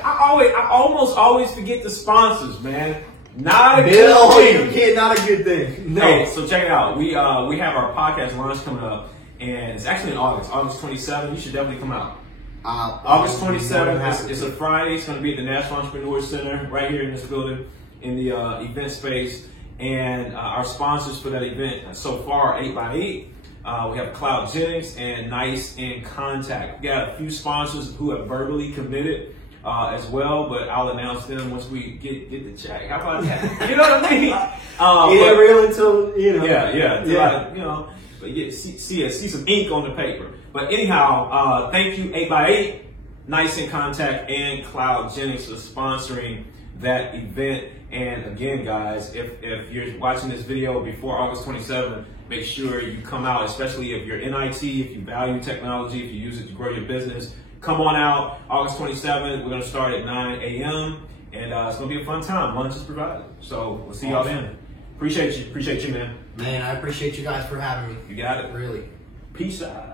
almost always forget the sponsors, man. Not a Bill, good you thing. kid, not a good thing. No. Hey, so check it out. We have our podcast launch coming up, and it's actually in August 27th. You should definitely come out. August 27th. It's a Friday. It's going to be at the National Entrepreneur Center right here in this building in the event space. And our sponsors for that event so far are 8x8. We have Cloud Jennings and Nice in Contact. We got a few sponsors who have verbally committed as well, but I'll announce them once we get the check. How about that? You know what I mean? It ain't real until, you know. Yeah. You know, but see some ink on the paper. But anyhow, thank you 8x8, Nice in Contact, and Cloud Jennings for sponsoring that event. And again, guys, if you're watching this video before August 27th, make sure you come out, especially if you're in IT, if you value technology, if you use it to grow your business. Come on out, August 27th. We're going to start at 9 a.m. And it's going to be a fun time. Lunch is provided. So we'll see y'all then. Appreciate you, man. Man, I appreciate you guys for having me. You got it. Really. Peace out.